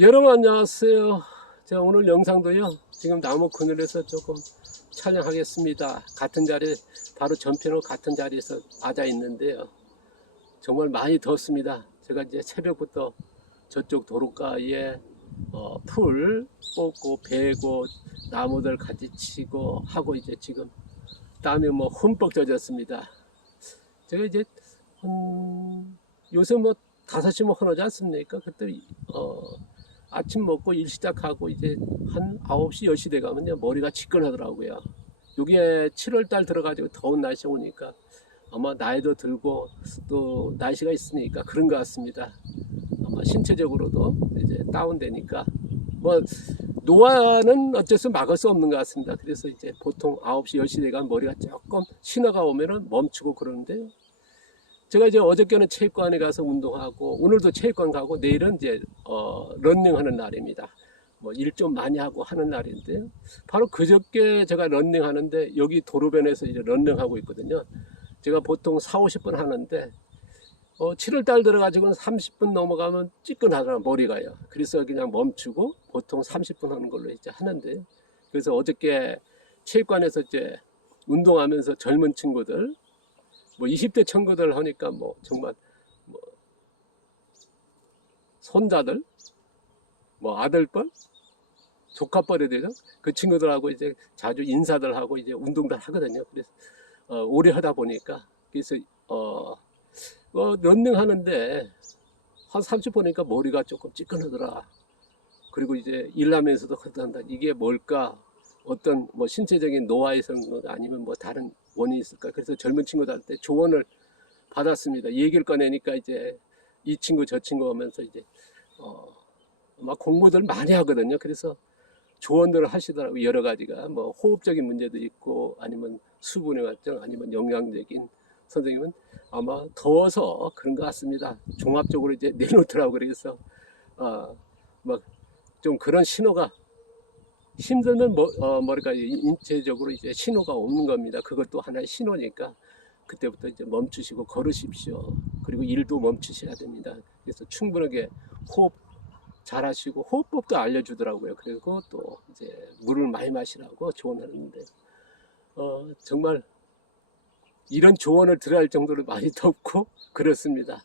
여러분 안녕하세요. 제가 오늘 영상도요 지금 나무 그늘에서 조금 촬영하겠습니다. 같은 자리에 바로 전편으로 같은 자리에서 앉아 있는데요, 정말 많이 덥습니다. 제가 이제 새벽부터 저쪽 도로가에 풀 뽑고 베고 나무들 같이 치고 하고 이제 지금 땀이 뭐 흠뻑 젖었습니다. 제가 이제 요새 뭐 5시 뭐 흐르지 않습니까? 그때 아침 먹고 일 시작하고 이제 한 9시 10시 돼가면요 머리가 지끈하더라고요. 이게 7월달 들어가지고 더운 날씨 오니까 아마 나이도 들고 또 날씨가 있으니까 그런 것 같습니다. 아마 신체적으로도 이제 다운되니까 뭐 노화는 어쩔 수 막을 수 없는 것 같습니다. 그래서 이제 보통 9시 10시 돼가면 머리가 조금 신호가 오면은 멈추고 그러는데요, 제가 이제 어저께는 체육관에 가서 운동하고 오늘도 체육관 가고 내일은 이제 런닝하는 날입니다. 뭐 일 좀 많이 하고 하는 날인데요, 바로 그저께 제가 런닝 하는데 여기 도로변에서 이제 런닝하고 있거든요. 제가 보통 4, 50분 하는데 7월달 들어가지고는 30분 넘어가면 찌끈하더라고요, 머리가요. 그래서 그냥 멈추고 보통 30분 하는 걸로 이제 하는데요. 그래서 어저께 체육관에서 이제 운동하면서 젊은 친구들 뭐 20대 친구들 하니까 뭐 정말 뭐 손자들 뭐 아들뻘 조카뻘이 되죠. 그 친구들하고 이제 자주 인사들 하고 이제 운동들 하거든요. 그래서 오래 하다 보니까 그래서 런닝 하는데 한 30분 보니까 머리가 조금 찌끈하더라. 그리고 이제 일하면서도 그런다. 이게 뭘까? 어떤 뭐 신체적인 노화에서 아니면 뭐 다른 원인이 있을까? 그래서 젊은 친구들한테 조언을 받았습니다. 얘기를 꺼내니까 이제 이 친구 저 친구 하면서 이제 막 공부들 많이 하거든요. 그래서 조언들을 하시더라고요. 여러 가지가 뭐 호흡적인 문제도 있고 아니면 수분의 결정 아니면 영양적인, 선생님은 아마 더워서 그런 것 같습니다. 종합적으로 이제 내놓더라고요. 그래서 막 좀 그런 신호가 힘들면 뭐랄까 인체적으로 이제 신호가 오는 겁니다. 그것도 하나의 신호니까 그때부터 이제 멈추시고 걸으십시오. 그리고 일도 멈추셔야 됩니다. 그래서 충분하게 호흡 잘 하시고 호흡법도 알려주더라고요. 그리고 또 이제 물을 많이 마시라고 조언하는데 정말 이런 조언을 들어야 할 정도로 많이 덥고 그렇습니다.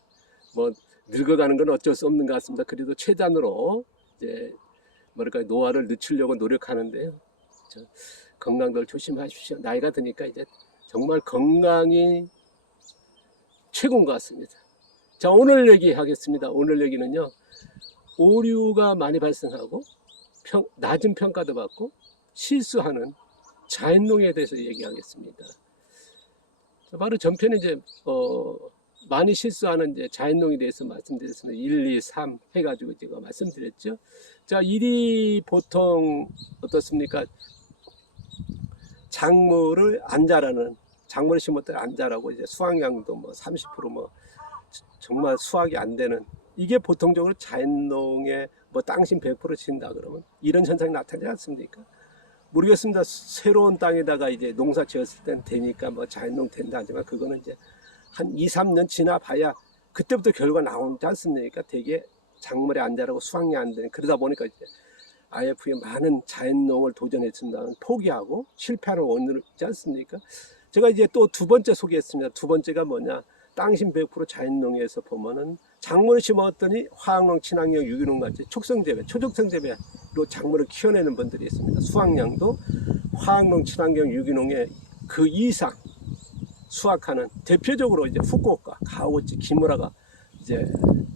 뭐 늙어가는 건 어쩔 수 없는 것 같습니다. 그래도 최단으로 이제 뭐랄까 노화를 늦추려고 노력하는데요. 건강들 조심하십시오. 나이가 드니까 이제 정말 건강이 최고인 것 같습니다. 자, 오늘 얘기하겠습니다. 오늘 얘기는요, 오류가 많이 발생하고 낮은 평가도 받고 실수하는 자연농에 대해서 얘기하겠습니다. 바로 전편에 이제 많이 실수하는 이제 자연농에 대해서 말씀드렸습니다. 1, 2, 3 해가지고 제가 말씀드렸죠. 자, 1위 보통 어떻습니까? 작물을 안 자라는, 작물을 심었더니 안 자라고 이제 수확량도 뭐 30%뭐 정말 수확이 안 되는, 이게 보통적으로 자연농에 뭐 땅신 100% 친다 그러면 이런 현상이 나타나지 않습니까? 모르겠습니다. 새로운 땅에다가 이제 농사 지었을 땐 되니까 뭐 자연농 된다 하지만 그거는 이제 한 2, 3년 지나봐야 그때부터 결과 나오지 않습니까? 되게 작물이 안 자라고 수확량이 안 되는, 그러다 보니까 이제 IF에 많은 자연농을 도전했습니다만 포기하고 실패하는 원인을 있지 않습니까? 제가 이제 또 두 번째 소개했습니다. 두 번째가 뭐냐? 땅신 100% 자연농에서 보면은 작물을 심었더니 화학농, 친환경, 유기농 같이 촉성재배, 초적성재배로 작물을 키워내는 분들이 있습니다. 수확량도 화학농, 친환경, 유기농의 그 이상 수확하는, 대표적으로 이제 후쿠오카, 가오치, 기무라가 이제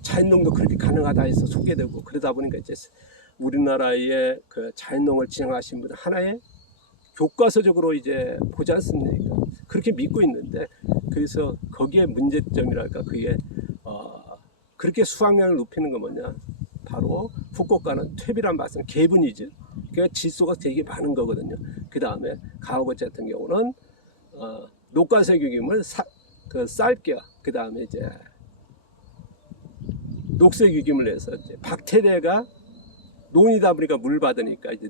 자연농도 그렇게 가능하다 해서 소개되고, 그러다 보니까 이제 우리나라의 그 자연농을 진행하신 분들 하나의 교과서적으로 이제 보지 않습니까? 그렇게 믿고 있는데, 그래서 거기에 문제점이랄까, 그게 그렇게 수확량을 높이는 건 뭐냐? 바로 후쿠오카는 퇴비란 말씀, 개분이죠. 그러니까 질소가 되게 많은 거거든요. 그 다음에 가오거치 같은 경우는 녹과색 유기물 쌀겨, 그 다음에 이제 녹색 유기물 내서 이제 박테리아가 논이다 보니까 물 받으니까 이제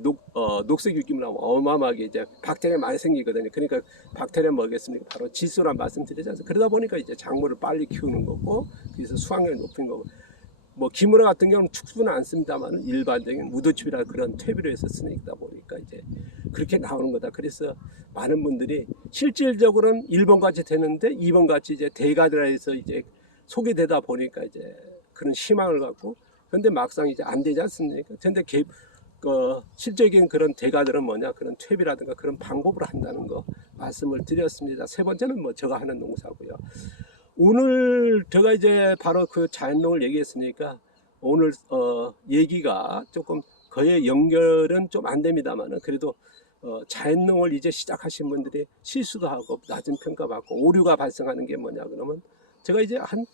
녹색 유기물 하면 어마어마하게 이제 박테리아 많이 생기거든요. 그러니까 박테리아 뭐겠습니까? 바로 질소란 말씀드리지 않습니까? 그러다 보니까 이제 작물을 빨리 키우는 거고, 그래서 수확량이 높은 거고, 뭐 기무라 같은 경우는 축수는 안 씁니다만 일반적인 우드칩이나 그런 퇴비로 해서 쓰다 보니까 이제 그렇게 나오는 거다. 그래서 많은 분들이 실질적으로는 1번 같이 되는데 2번 같이 이제 대가리라 해서 이제 소개되다 보니까 이제 그런 희망을 갖고, 근데 막상 이제 안 되지 않습니까? 근데 실적인 그런 대가들은 뭐냐, 그런 퇴비라든가 그런 방법으로 한다는 거 말씀을 드렸습니다. 세 번째는 뭐 제가 하는 농사고요. 오늘 제가 이제 바로 그 자연농을 얘기했으니까 오늘 얘기가 조금 거의 연결은 좀 안 됩니다만은 그래도 자연농을 이제 시작하신 분들이 실수도 하고 낮은 평가 받고 오류가 발생하는 게 뭐냐 그러면 제가 이제 한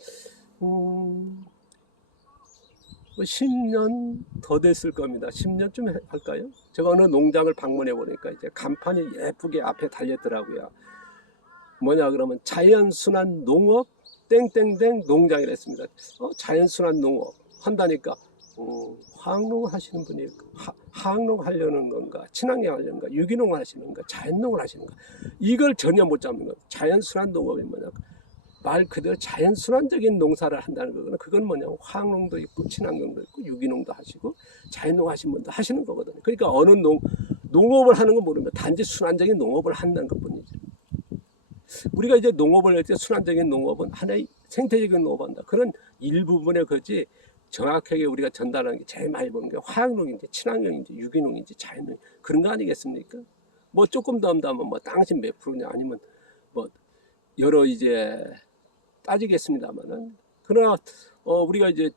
10년 더 됐을 겁니다. 10년쯤 할까요? 제가 어느 농장을 방문해 보니까 이제 간판이 예쁘게 앞에 달렸더라고요. 뭐냐 그러면 자연순환 농업 땡땡땡 농장이라 했습니다. 자연순환 농업 한다니까 화학농을 하시는 분이 화학농 하려는 건가, 친환경 하려는 건가, 유기농을 하시는 건가, 자연농을 하시는 건가, 이걸 전혀 못 잡는 거예요. 자연순환 농업이 뭐냐, 말 그대로 자연순환적인 농사를 한다는 거거든요. 그건 뭐냐면 화학농도 있고 친환경도 있고 유기농도 하시고 자연농 하시는 분도 하시는 거거든요. 그러니까 어느 농업을 하는 건 모르면 단지 순환적인 농업을 한다는 것뿐이죠. 우리가 이제 농업을 할 때 순환적인 농업은 하나의 생태적인 농업을 한다. 그런 일부분의 거지 정확하게 우리가 전달하는 게 제일 많이 보는 게 화학농인지 친환경인지 유기농인지 자연농 그런 거 아니겠습니까? 뭐 조금 더 한다면 뭐 당신 몇 프로냐 아니면 뭐 여러 이제 따지겠습니다만은 그러나 우리가 이제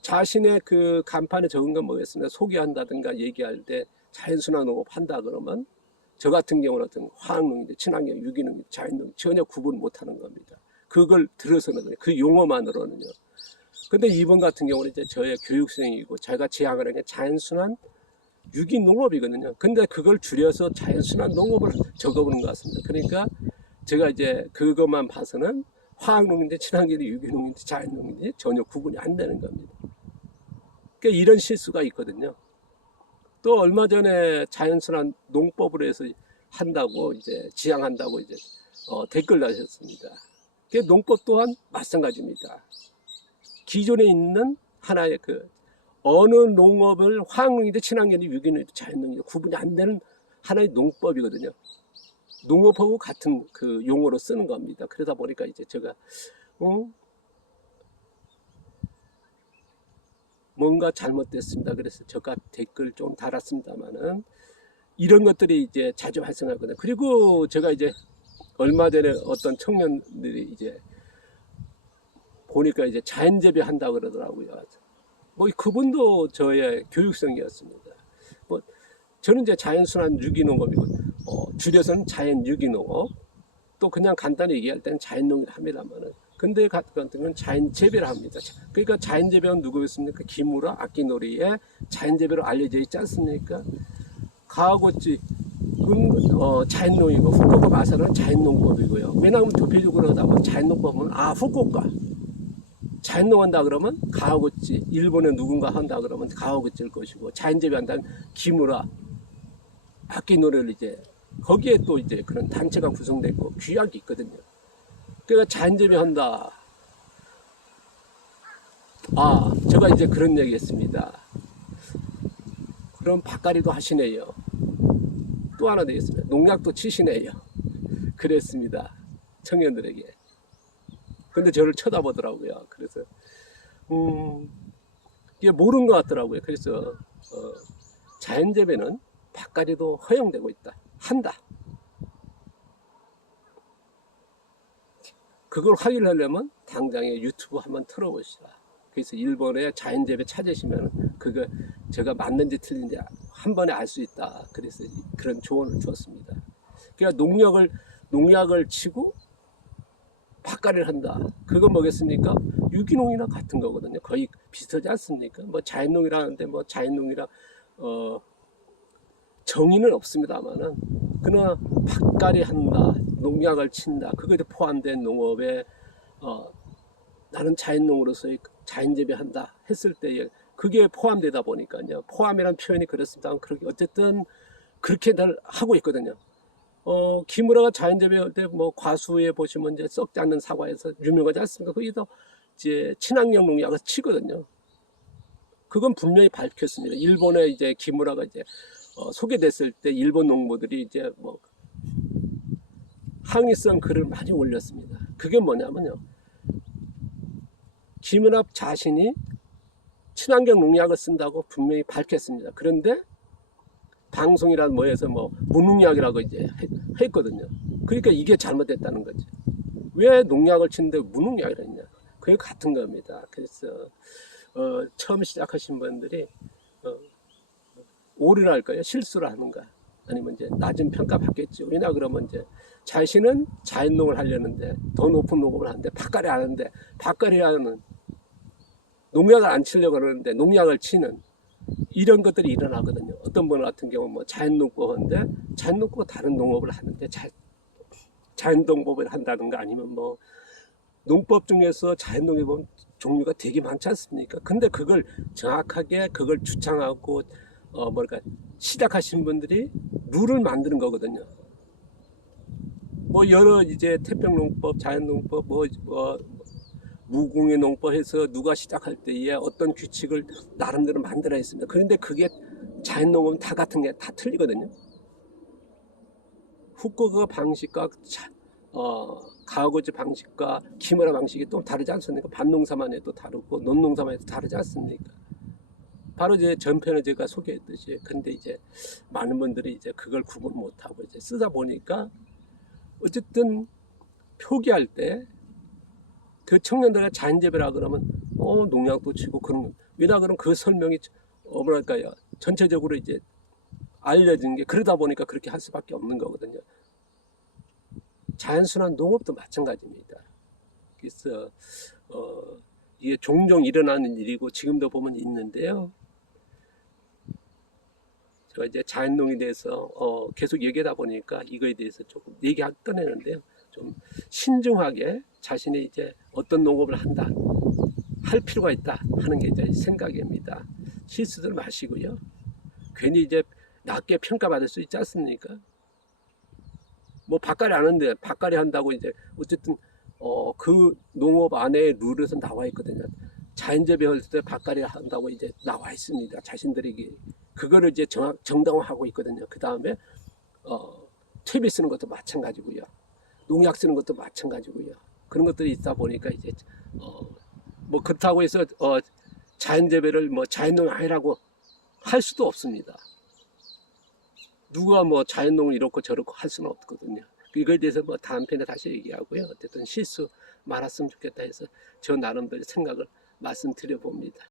자신의 그 간판에 적은 건 뭐겠습니까? 소개한다든가 얘기할 때 자연순환 농업 한다 그러면 저 같은 경우는 어떤 화학농인데 친환경, 유기농, 자연농 전혀 구분 못하는 겁니다. 그걸 들어서는 그 용어만으로는요. 근데 이번 같은 경우는 이제 저의 교육생이고 제가 지향하는 게 자연순환 유기농업이거든요. 근데 그걸 줄여서 자연순환 농업을 적어보는 것 같습니다. 그러니까 제가 이제 그것만 봐서는 화학농인데 친환경인지 유기농인지 자연농인지 전혀 구분이 안 되는 겁니다. 그러니까 이런 실수가 있거든요. 또 얼마 전에 자연순환 농법으로 해서 한다고 이제 지향한다고 이제 댓글 다셨습니다. 그 농법 또한 마찬가지입니다. 기존에 있는 하나의 그 어느 농업을 화학농인데 친환경인지 유기농인지 자연농인지 구분이 안 되는 하나의 농법이거든요. 농업하고 같은 그 용어로 쓰는 겁니다. 그러다 보니까 이제 제가 뭔가 잘못됐습니다. 그래서 제가 댓글 좀 달았습니다만은 이런 것들이 이제 자주 발생하거든요. 그리고 제가 이제 얼마 전에 어떤 청년들이 이제 보니까 이제 자연재배 한다고 그러더라고요. 뭐 그분도 저의 교육생이었습니다. 뭐 저는 이제 자연순환 유기농업이고 줄여서는 자연유기농업, 또 그냥 간단히 얘기할 때는 자연농이라 합니다만은 근데 같은 경우는 자연재배를 합니다. 그러니까 자연재배는 누구였습니까? 기무라 아끼노리에 자연재배로 알려져 있지 않습니까? 가하고치 자연농이고 후쿠오카 마사는 자연농법이고요. 왜냐하면 대표적으로 하다 보면 자연농법은 후쿠오카 자연농 한다 그러면 가하고치, 일본에 누군가 한다 그러면 가하고치일 것이고 자연재배 한다면 기무라 아끼노리를 이제 거기에 또 이제 그런 단체가 구성되고 규약이 있거든요. 그러니까 자연재배 한다. 제가 이제 그런 얘기 했습니다. 그럼 밭갈이도 하시네요. 또 하나 되겠습니다. 농약도 치시네요. 그랬습니다. 청년들에게. 근데 저를 쳐다보더라고요. 그래서 이게 모르는 것 같더라고요. 그래서 자연재배는 밭갈이도 허용되고 있다. 한다. 그걸 확인하려면 당장에 유튜브 한번 틀어보시라. 그래서 일본의 자연재배 찾으시면 그거 제가 맞는지 틀린지 한 번에 알 수 있다. 그래서 그런 조언을 주었습니다. 그러니까 농약을 치고 밭갈이를 한다. 그건 뭐겠습니까? 유기농이나 같은 거거든요. 거의 비슷하지 않습니까? 뭐 자연농이라는데 뭐 자연농이라 정의는 없습니다만은 그러나 밭갈이 한다, 농약을 친다, 그것에 포함된 농업에 나는 자연농으로서의 자연재배한다 했을 때에 그게 포함되다 보니까요. 포함이라는 표현이 그렇습니다. 그렇게 어쨌든 그렇게들 하고 있거든요. 기무라가 자연재배할 때 뭐 과수에 보시면 이제 썩지 않는 사과에서 유명하지 않습니까? 거기서 이제 친환경 농약을 치거든요. 그건 분명히 밝혔습니다. 일본에 이제 기무라가 이제 소개됐을 때 일본 농부들이 이제 뭐 항의성 글을 많이 올렸습니다. 그게 뭐냐면요. 기무라 자신이 친환경 농약을 쓴다고 분명히 밝혔습니다. 그런데 방송이란 뭐에서 뭐 무농약이라고 이제 했거든요. 그러니까 이게 잘못됐다는 거죠. 왜 농약을 치는데 무농약이라 했냐? 그게 같은 겁니다. 그래서 처음 시작하신 분들이 오류를 할까요? 실수를 하는가? 아니면 이제 낮은 평가 받겠죠. 왜냐 그러면 이제 자신은 자연농을 하려는데 더 높은 농업을 하는데 밭갈이 하는데 밭갈이라는 농약을 안 치려고 그러는데 농약을 치는 이런 것들이 일어나거든요. 어떤 분 같은 경우는 뭐 자연농법인데 자연농법 다른 농업을 하는데 자연농법을 한다든가 아니면 뭐 농법 중에서 자연농에 보면 종류가 되게 많지 않습니까? 근데 그걸 정확하게 그걸 주창하고 뭐랄까 시작하신 분들이 룰을 만드는 거거든요. 뭐 여러 이제 태평농법, 자연농법, 무공해 농법에서 누가 시작할 때에 어떤 규칙을 나름대로 만들어 있습니다. 그런데 그게 자연농업은 다 같은 게 다 틀리거든요. 후쿠오카 방식과 가거지 방식과 기무라 방식이 또 다르지 않습니까? 밭농사만 해도 다르고 논농사만 해도 다르지 않습니까? 바로 이제 전편에 제가 소개했듯이 근데 이제 많은 분들이 이제 그걸 구분 못하고 이제 쓰다 보니까 어쨌든 표기할 때 그 청년들의 자연재배라 그러면 농약도 치고 그런 왜냐 그러면 그 설명이 뭐랄까요 전체적으로 이제 알려진 게 그러다 보니까 그렇게 할 수밖에 없는 거거든요. 자연순환 농업도 마찬가지입니다. 그래서 이게 종종 일어나는 일이고 지금도 보면 있는데요. 제가 이제 자연농에 대해서 계속 얘기하다 보니까 이거에 대해서 조금 얘기할 꺼내는데요. 좀 신중하게 자신이 이제 어떤 농업을 한다 할 필요가 있다 하는 게 이제 생각입니다. 실수들 마시고요. 괜히 이제 낮게 평가받을 수 있지 않습니까? 뭐 밭갈이 안 하는데 밭갈이 한다고 이제 어쨌든 그 농업 안에 룰에서 나와 있거든요. 자연재배할 때 밭갈이 한다고 이제 나와 있습니다. 자신들에게 그거를 이제 정당화하고 있거든요. 그 다음에 퇴비 쓰는 것도 마찬가지고요. 농약 쓰는 것도 마찬가지고요. 그런 것들이 있다 보니까 이제 뭐 그렇다고 해서 자연재배를 뭐 자연농 아니라고 할 수도 없습니다. 누가 뭐 자연농을 이렇고 저렇고 할 수는 없거든요. 이거에 대해서 뭐 다음 편에 다시 얘기하고요. 어쨌든 실수 말았으면 좋겠다 해서 저 나름대로 생각을 말씀드려 봅니다.